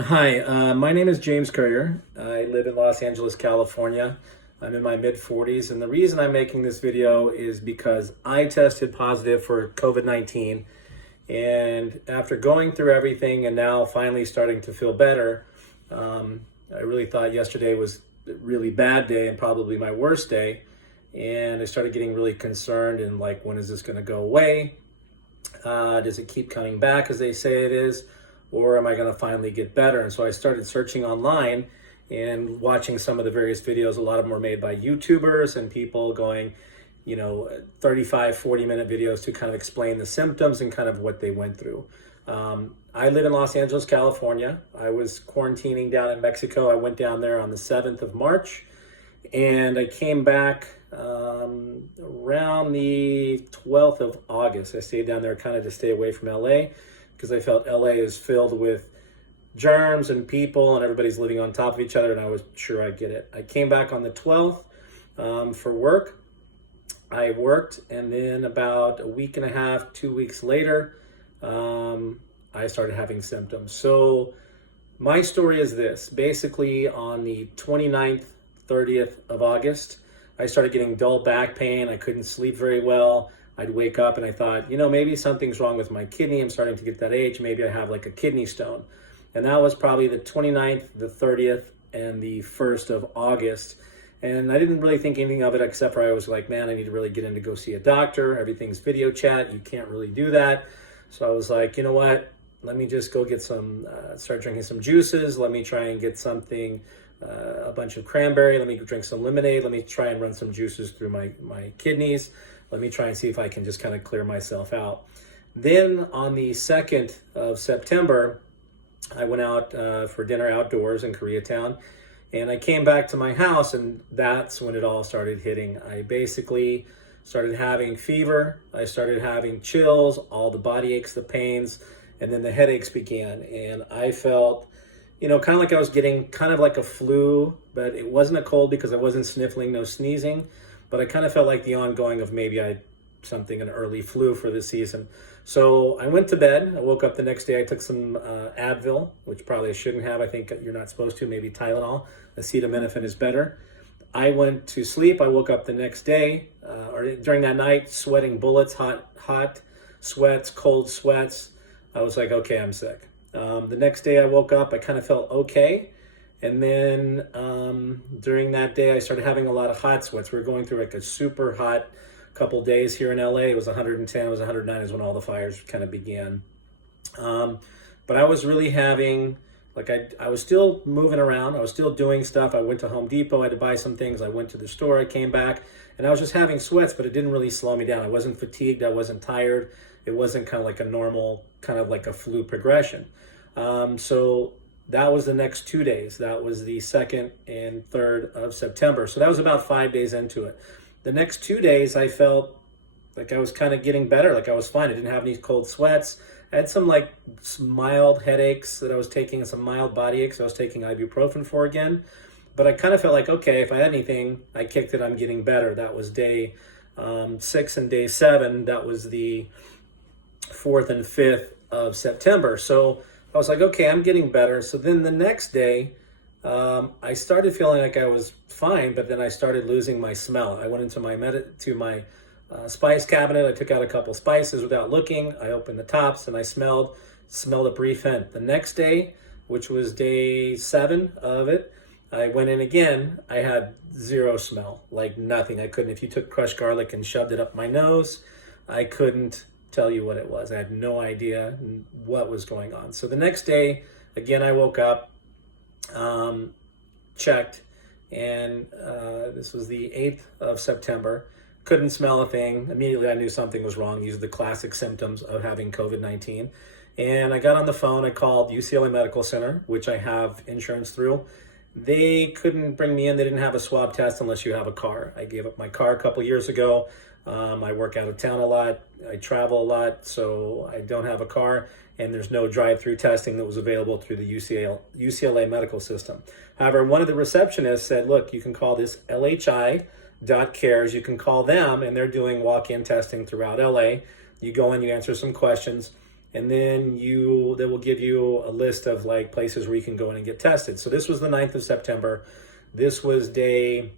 Hi, my name is James Courier. I live in Los Angeles, California. I'm in my mid 40s, and the reason I'm making this video is because I tested positive for COVID 19. And after going through everything and now finally starting to feel better, I really thought yesterday was a really bad day and probably my worst day. And I started getting really concerned and like, when is this going to go away? Does it keep coming back as they say it is? Or am I going to finally get better? And so I started searching online and watching some of the various videos. A lot of them were made by YouTubers and people going, 35, 40-minute videos to kind of explain the symptoms and kind of what they went through. I live in Los Angeles, California. I was quarantining down in Mexico. I went down there on the 7th of March, and I came back around the 12th of August. I stayed down there kind of to stay away from LA because I felt LA is filled with germs and people and everybody's living on top of each other, and I was sure I'd get it. I came back on the 12th for work. I worked, and then about a week and a half, 2 weeks later, I started having symptoms. So my story is this. Basically, on the 29th, 30th of August, I started getting dull back pain. I couldn't sleep very well. I'd wake up and I thought, maybe something's wrong with my kidney. I'm starting to get that age. Maybe I have like a kidney stone. And that was probably the 29th, the 30th, and the 1st of August. And I didn't really think anything of it except for I was like, man, I need to really get in to go see a doctor. Everything's video chat. You can't really do that. So I was like, you know what? Let me just go get start drinking some juices. Let me try and get something, a bunch of cranberry. Let me drink some lemonade. Let me try and run some juices through my kidneys. Let me try and see if I can just kind of clear myself out. Then on the 2nd of September, I went out for dinner outdoors in Koreatown, and I came back to my house, and that's when it all started hitting. I basically started having fever. I started having chills, all the body aches, the pains, and then the headaches began. And I felt, kind of like I was getting kind of like a flu, but it wasn't a cold because I wasn't sniffling, no sneezing. But I kind of felt like the ongoing of maybe I had an early flu for this season. So I went to bed. I woke up the next day. I took some Advil, which probably I shouldn't have. I think you're not supposed to. Maybe Tylenol. Acetaminophen is better. I went to sleep. I woke up the next day or during that night, sweating bullets, hot sweats, cold sweats. I was like, okay, I'm sick. The next day I woke up. I kind of felt okay. And then during that day, I started having a lot of hot sweats. We were going through like a super hot couple days here in LA. It was 110, it was 109 is when all the fires kind of began. But I was really having, like I was still moving around. I was still doing stuff. I went to Home Depot. I had to buy some things. I went to the store. I came back. And I was just having sweats, but it didn't really slow me down. I wasn't fatigued. I wasn't tired. It wasn't kind of like a normal, kind of like a flu progression. So that was the next 2 days. That was the 2nd and 3rd of September. So that was about 5 days into it. The next 2 days, I felt like I was kind of getting better, like I was fine. I didn't have any cold sweats. I had some mild headaches that I was taking, some mild body aches I was taking ibuprofen for again. But I kind of felt like, okay, if I had anything, I kicked it, I'm getting better. That was day 6 and day 7. That was the 4th and 5th of September. So I was like, okay, I'm getting better. So then the next day, I started feeling like I was fine, but then I started losing my smell. I went into my spice cabinet. I took out a couple spices without looking. I opened the tops and I smelled a brief hint. The next day, which was day 7 of it, I went in again. I had zero smell, like nothing. I couldn't, if you took crushed garlic and shoved it up my nose, I couldn't tell you what it was. I had no idea what was going on. So the next day, again, I woke up, checked, and this was the 8th of September. Couldn't smell a thing. Immediately I knew something was wrong. These are the classic symptoms of having COVID-19. And I got on the phone. I called UCLA Medical Center, which I have insurance through. They couldn't bring me in. They didn't have a swab test unless you have a car. I gave up my car a couple years ago. I work out of town a lot. I travel a lot, so I don't have a car, and there's no drive-through testing that was available through the UCLA medical system. However, one of the receptionists said, look, you can call this LHI.cares. You can call them, and they're doing walk-in testing throughout LA. You go in, you answer some questions. and then they will give you a list of like places where you can go in and get tested. So this was the 9th of September. This was day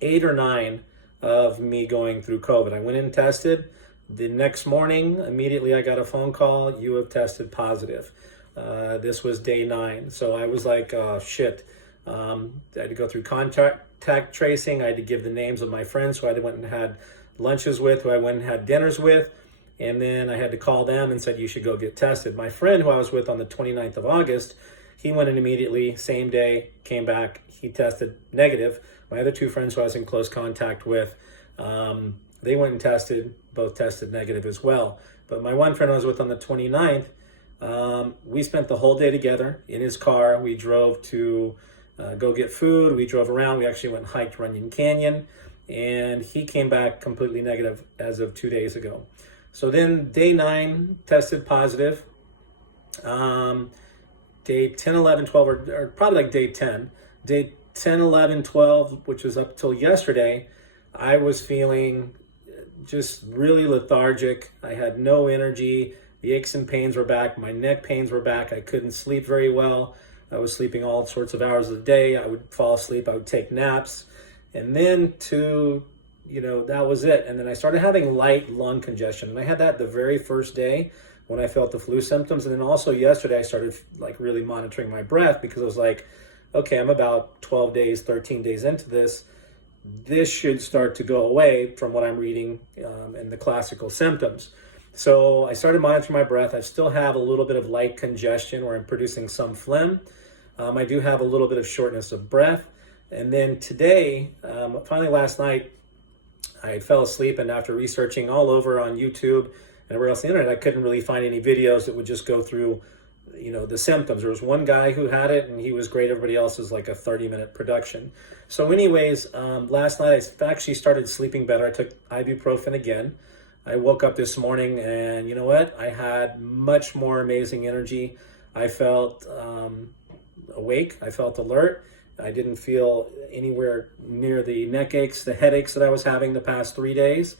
8 or 9 of me going through COVID. I went in and tested. The next morning, immediately I got a phone call, you have tested positive. This was day 9. So I was like, oh shit. I had to go through contact tracing. I had to give the names of my friends who I went and had lunches with, who I went and had dinners with. And then I had to call them and said, you should go get tested. My friend who I was with on the 29th of August, he went in immediately, same day, came back, he tested negative. My other 2 friends who I was in close contact with, they went and tested, both tested negative as well. But my one friend I was with on the 29th, we spent the whole day together in his car. We drove to go get food. We drove around. We actually went and hiked Runyon Canyon. And he came back completely negative as of 2 days ago. So then day 9 tested positive. Day 10, 11, 12, or probably like day 10. Day 10, 11, 12, which was up till yesterday, I was feeling just really lethargic. I had no energy. The aches and pains were back. My neck pains were back. I couldn't sleep very well. I was sleeping all sorts of hours of the day. I would fall asleep. I would take naps. And then that was it. And then I started having light lung congestion. And I had that the very first day when I felt the flu symptoms. And then also yesterday, I started like really monitoring my breath because I was like, okay, I'm about 12 days, 13 days into this. This should start to go away from what I'm reading in the classical symptoms. So I started monitoring my breath. I still have a little bit of light congestion where I'm producing some phlegm. I do have a little bit of shortness of breath. And then today, finally last night, I fell asleep, and after researching all over on YouTube and everywhere else on the internet, I couldn't really find any videos that would just go through, the symptoms. There was one guy who had it, and he was great. Everybody else is like a 30-minute production. So anyways, last night I actually started sleeping better. I took ibuprofen again. I woke up this morning, and you know what? I had much more amazing energy. I felt awake. I felt alert. I didn't feel anywhere near the neck aches, the headaches that I was having the past 3 days.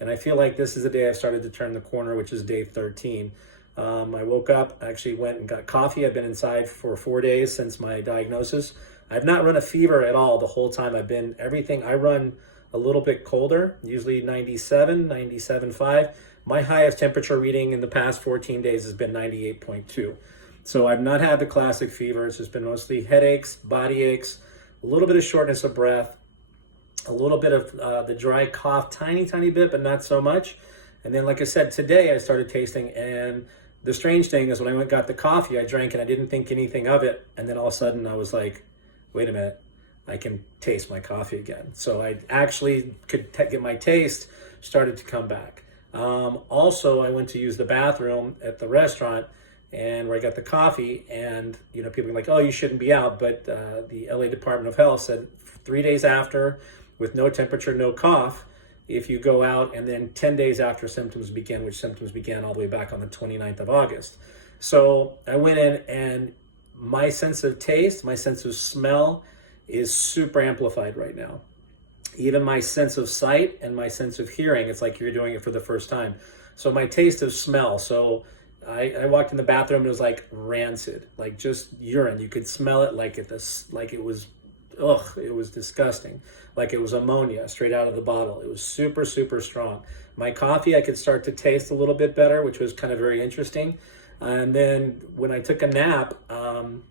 And I feel like this is the day I've started to turn the corner, which is day 13. I woke up, actually went and got coffee. I've been inside for 4 days since my diagnosis. I've not run a fever at all the whole time. I run a little bit colder, usually 97, 97.5. My highest temperature reading in the past 14 days has been 98.2. So I've not had the classic fever. It's just been mostly headaches, body aches, a little bit of shortness of breath, a little bit of the dry cough, tiny bit, but not so much. And then, like I said, today I started tasting, and the strange thing is when I went and got the coffee, I drank and I didn't think anything of it. And then all of a sudden I was like, wait a minute, I can taste my coffee again. So I actually could get my taste started to come back. Also, I went to use the bathroom at the restaurant and where I got the coffee, and people are like, oh, you shouldn't be out. But the LA Department of Health said 3 days after, with no temperature, no cough, if you go out, and then 10 days after symptoms begin, which symptoms began all the way back on the 29th of August. So I went in, and my sense of taste, my sense of smell is super amplified right now. Even my sense of sight and my sense of hearing, it's like you're doing it for the first time. So my taste of smell, so I walked in the bathroom and it was like rancid, like just urine. You could smell it like it was disgusting. Like it was ammonia straight out of the bottle. It was super, super strong. My coffee, I could start to taste a little bit better, which was kind of very interesting. And then when I took a nap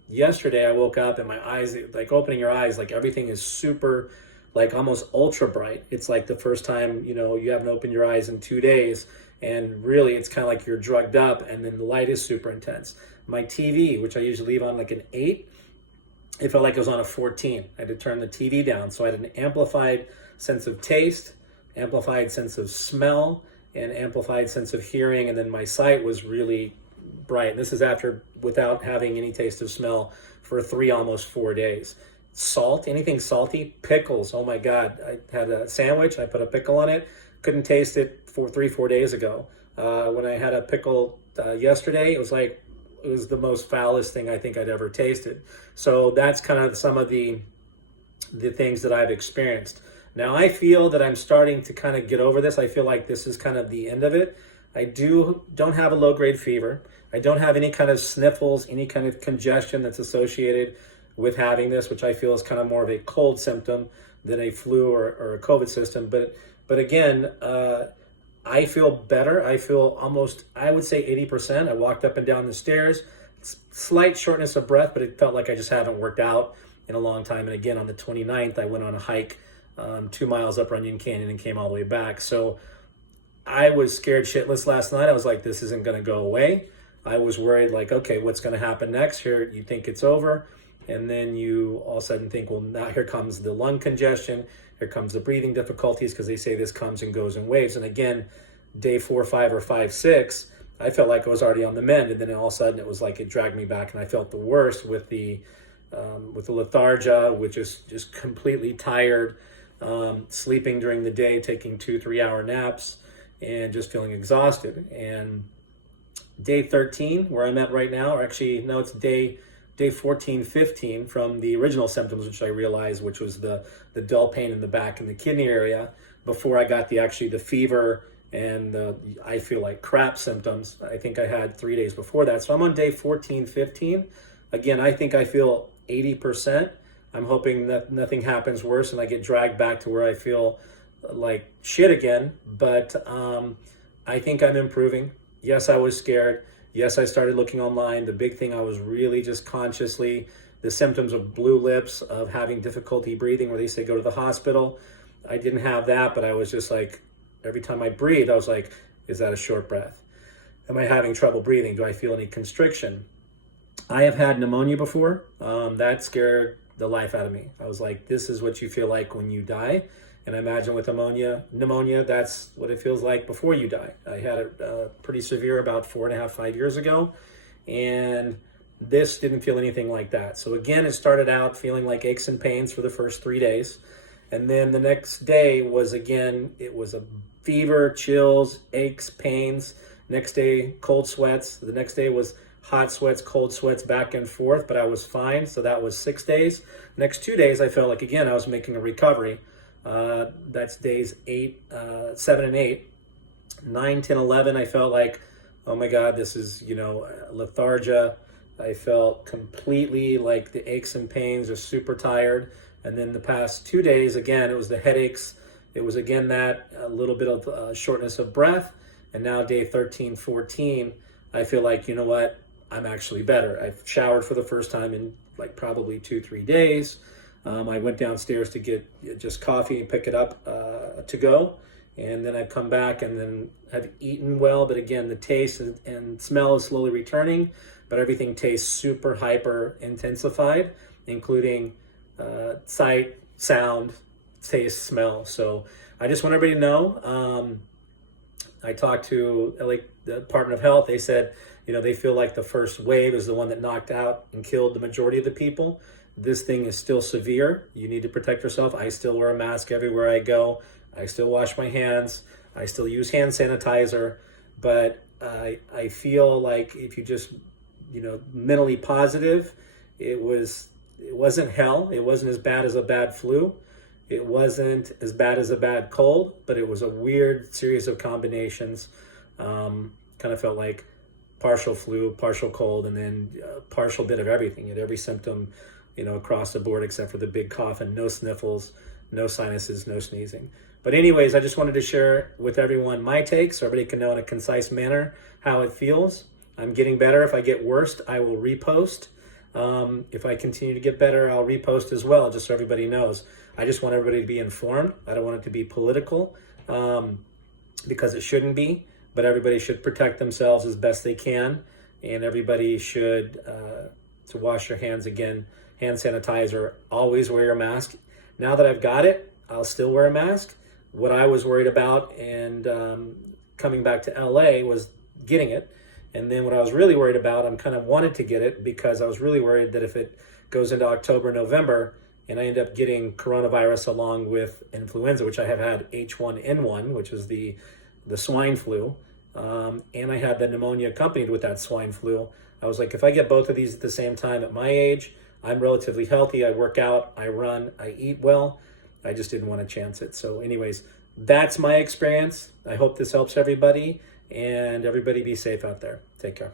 yesterday, I woke up and my eyes, like opening your eyes, like everything is super, like almost ultra bright. It's like the first time, you haven't opened your eyes in 2 days. And really, it's kind of like you're drugged up, and then the light is super intense. My TV, which I usually leave on like an 8, it felt like it was on a 14. I had to turn the TV down. So I had an amplified sense of taste, amplified sense of smell, and amplified sense of hearing. And then my sight was really bright. And this is without having any taste of smell for almost 4 days. Salt, anything salty, pickles. Oh my God. I had a sandwich, I put a pickle on it. Couldn't taste it 4 days ago. When I had a pickle yesterday, it was the most foulest thing I think I'd ever tasted. So that's kind of some of the things that I've experienced. Now I feel that I'm starting to kind of get over this. I feel like this is kind of the end of it. don't have a low-grade fever. I don't have any kind of sniffles, any kind of congestion that's associated with having this, which I feel is kind of more of a cold symptom than a flu or a COVID system. But again, I feel better. I feel almost, I would say 80%. I walked up and down the stairs, slight shortness of breath, but it felt like I just haven't worked out in a long time. And again, on the 29th, I went on a hike 2 miles up Runyon Canyon and came all the way back. So I was scared shitless last night. I was like, this isn't going to go away. I was worried, like, okay, what's going to happen next? Here, you think it's over, and then you all of a sudden think, well, now here comes the lung congestion, here comes the breathing difficulties, because they say this comes and goes in waves. And again, day 4, 5, or 5, 6, I felt like I was already on the mend, and then all of a sudden it was like it dragged me back, and I felt the worst with the lethargia, which is just completely tired, sleeping during the day, taking 2-3 hour naps, and just feeling exhausted. And day 13, where I'm at right now, or actually, no, it's day 14, 15 from the original symptoms, which I realized, which was the dull pain in the back and the kidney area, before I got the fever and I feel like crap symptoms. I think I had 3 days before that. So I'm on day 14, 15. Again, I think I feel 80%. I'm hoping that nothing happens worse and I get dragged back to where I feel like shit again. But I think I'm improving. Yes, I was scared. Yes, I started looking online. The big thing, I was really just consciously, the symptoms of blue lips, of having difficulty breathing, where they say go to the hospital. I didn't have that, but I was just like, every time I breathe, I was like, is that a short breath? Am I having trouble breathing? Do I feel any constriction? I have had pneumonia before. That scared the life out of me. I was like, this is what you feel like when you die. And I imagine with pneumonia, that's what it feels like before you die. I had it pretty severe about 4.5, 5 years ago. And this didn't feel anything like that. So again, it started out feeling like aches and pains for the first 3 days. And then the next day was, again, it was a fever, chills, aches, pains. Next day, cold sweats. The next day was hot sweats, cold sweats, back and forth, but I was fine. So that was 6 days. Next 2 days, I felt like, again, I was making a recovery. That's days 7 and 8. 9, 10, 11, I felt like, oh my God, this is, lethargia. I felt completely like the aches and pains, are super tired. And then the past 2 days, again, it was the headaches. It was, again, that a little bit of shortness of breath. And now day 13, 14, I feel like, you know what? I'm actually better. I've showered for the first time in like probably 2-3 days. I went downstairs to get just coffee and pick it up to go. And then I've come back and then I've eaten well. But again, the taste and smell is slowly returning. But everything tastes super hyper intensified, including sight, sound, taste, smell. So I just want everybody to know. I talked to the Department of Health. They said, they feel like the first wave is the one that knocked out and killed the majority of the people. This thing is still severe. You need to protect yourself. I still wear a mask everywhere I go. I still wash my hands. I still use hand sanitizer. But I feel like if you just, mentally positive, it wasn't hell. It wasn't as bad as a bad flu. It wasn't as bad as a bad cold, but it was a weird series of combinations. Kind of felt like partial flu, partial cold, and then partial bit of everything. And every symptom, across the board, except for the big cough and no sniffles, no sinuses, no sneezing. But anyways, I just wanted to share with everyone my take so everybody can know in a concise manner how it feels. I'm getting better. If I get worse, I will repost. If I continue to get better, I'll repost as well, just so everybody knows. I just want everybody to be informed. I don't want it to be political because it shouldn't be, but everybody should protect themselves as best they can, and everybody should to wash your hands again, hand sanitizer, always wear your mask. Now that I've got it, I'll still wear a mask. What I was worried about and coming back to LA was getting it. And then what I was really worried about, I'm kind of wanted to get it because I was really worried that if it goes into October, November, and I end up getting coronavirus along with influenza, which I have had H1N1, which is the swine flu, and I had the pneumonia accompanied with that swine flu. I was like, if I get both of these at the same time at my age, I'm relatively healthy. I work out, I run, I eat well. I just didn't want to chance it. So anyways, that's my experience. I hope this helps everybody. and everybody be safe out there. Take care.